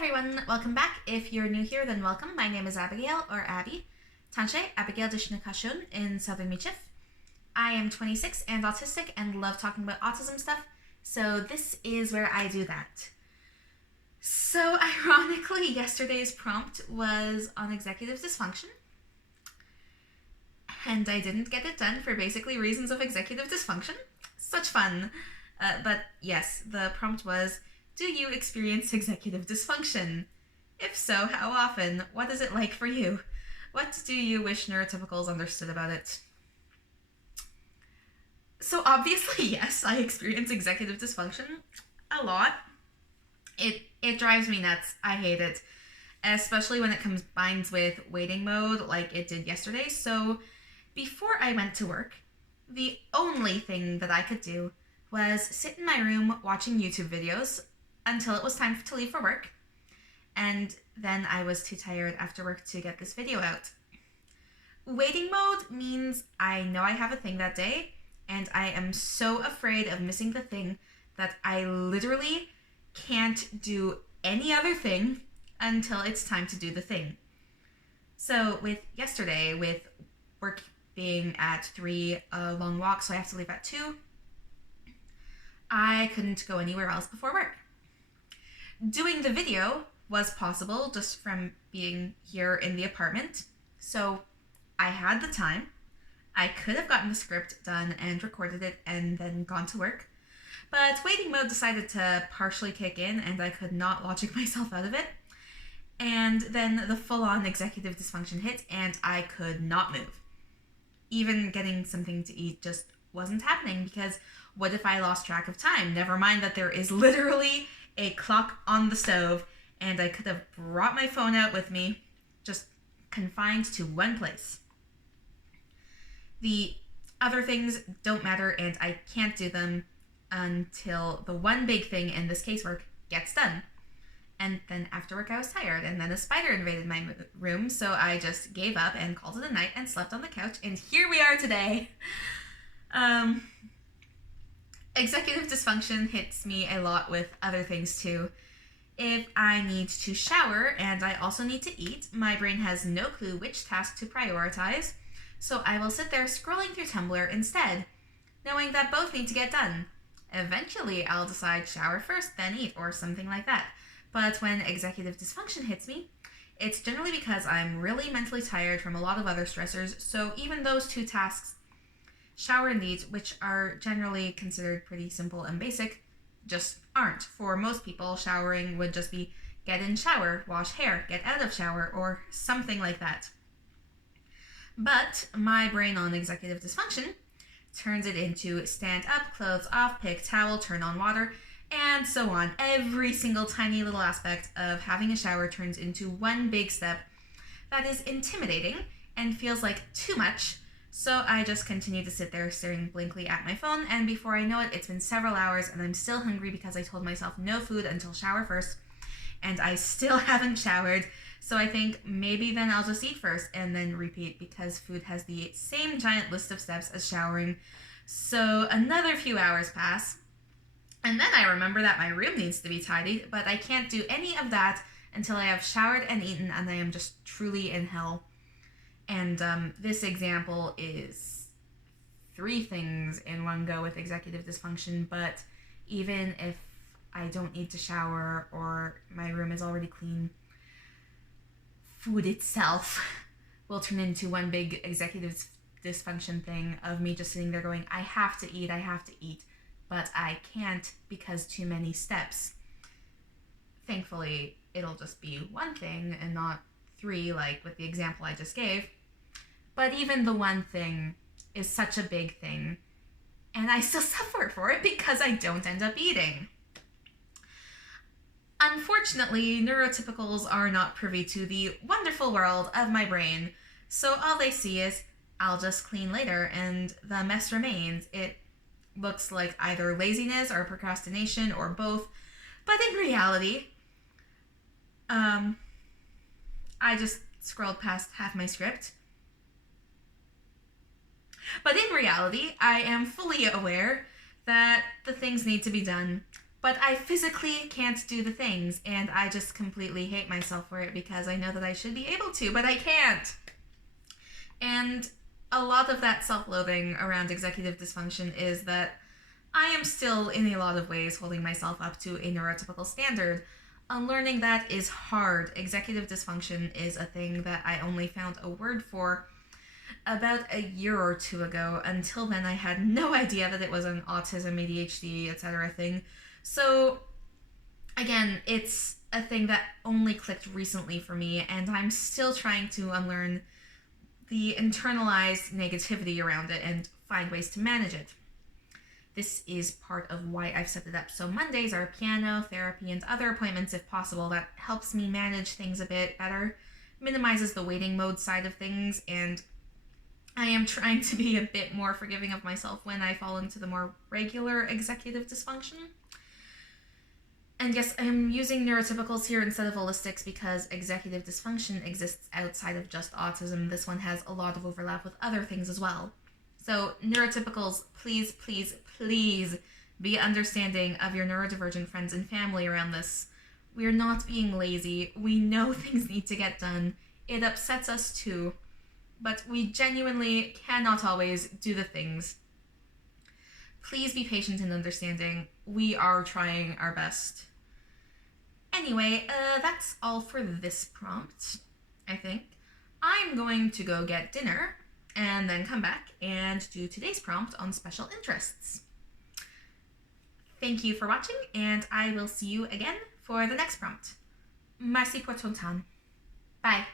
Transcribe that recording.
everyone, welcome back. If you're new here, then welcome. My name is Abigail, or Abby. Tanshe, Abigail Dishnakashun in Southern Michif. I am 26 and autistic and love talking about autism stuff, so this is where I do that. So ironically, yesterday's prompt was on executive dysfunction, and I didn't get it done for basically reasons of executive dysfunction. Such fun. But yes, the prompt was, do you experience executive dysfunction? If so, how often? What is it like for you? What do you wish neurotypicals understood about it? So obviously, yes, I experience executive dysfunction a lot. It drives me nuts. I hate it. Especially when it combines with waiting mode like it did yesterday. So before I went to work, the only thing that I could do was sit in my room watching YouTube videos until it was time to leave for work. And then I was too tired after work to get this video out. Waiting mode means I know I have a thing that day, and I am so afraid of missing the thing that I literally can't do any other thing until it's time to do the thing. So with yesterday, with work being at 3, a long walk, so I have to leave at 2, I couldn't go anywhere else before work. Doing the video was possible just from being here in the apartment, so I had the time. I could have gotten the script done and recorded it and then gone to work, but waiting mode decided to partially kick in and I could not logic myself out of it. And then the full-on executive dysfunction hit and I could not move. Even getting something to eat just wasn't happening because what if I lost track of time? Never mind that there is literally a clock on the stove and I could have brought my phone out with me, just confined to one place. The other things don't matter and I can't do them until the one big thing, in this case work, gets done. And then after work I was tired and then a spider invaded my room, so I just gave up and called it a night and slept on the couch, and here we are today. Executive dysfunction hits me a lot with other things too. If I need to shower and I also need to eat, my brain has no clue which task to prioritize, so I will sit there scrolling through Tumblr instead, knowing that both need to get done. Eventually I'll decide shower first, then eat, or something like that. But when executive dysfunction hits me, it's generally because I'm really mentally tired from a lot of other stressors, so even those two tasks, shower and eat, which are generally considered pretty simple and basic, just aren't. For most people, showering would just be get in shower, wash hair, get out of shower, or something like that. But my brain on executive dysfunction turns it into stand up, clothes off, pick towel, turn on water, and so on. Every single tiny little aspect of having a shower turns into one big step that is intimidating and feels like too much. So I just continue to sit there staring blankly at my phone, and before I know it, it's been several hours and I'm still hungry because I told myself no food until shower first, and I still haven't showered. So I think maybe then I'll just eat first and then repeat, because food has the same giant list of steps as showering. So another few hours pass, and then I remember that my room needs to be tidied, but I can't do any of that until I have showered and eaten, and I am just truly in hell. And this example is 3 things in one go with executive dysfunction, but even if I don't need to shower or my room is already clean, food itself will turn into one big executive dysfunction thing of me just sitting there going, I have to eat, but I can't because too many steps. Thankfully, it'll just be one thing and not 3, like with the example I just gave. But even the one thing is such a big thing, and I still suffer for it because I don't end up eating. Unfortunately, neurotypicals are not privy to the wonderful world of my brain, so all they see is, I'll just clean later, and the mess remains. It looks like either laziness or procrastination or both, but in reality, I just scrolled past half my script. But in reality, I am fully aware that the things need to be done. but I physically can't do the things, and I just completely hate myself for it because I know that I should be able to, but I can't. And a lot of that self-loathing around executive dysfunction is that I am still, in a lot of ways, holding myself up to a neurotypical standard. Unlearning that is hard. Executive dysfunction is a thing that I only found a word for about a year or two ago. Until then, I had no idea that it was an autism, ADHD, etc. thing. So, again, it's a thing that only clicked recently for me, and I'm still trying to unlearn the internalized negativity around it and find ways to manage it. This is part of why I've set it up so Mondays are piano, therapy, and other appointments if possible. That helps me manage things a bit better, minimizes the waiting mode side of things, and I am trying to be a bit more forgiving of myself when I fall into the more regular executive dysfunction. And yes, I'm using neurotypicals here instead of holistics because executive dysfunction exists outside of just autism. This one has a lot of overlap with other things as well. So neurotypicals, please, please, please be understanding of your neurodivergent friends and family around this. We're not being lazy. We know things need to get done. It upsets us too, but we genuinely cannot always do the things. Please be patient and understanding. We are trying our best. Anyway, that's all for this prompt, I think. I'm going to go get dinner and then come back and do today's prompt on special interests. Thank you for watching, and I will see you again for the next prompt. Merci pour ton temps. Bye.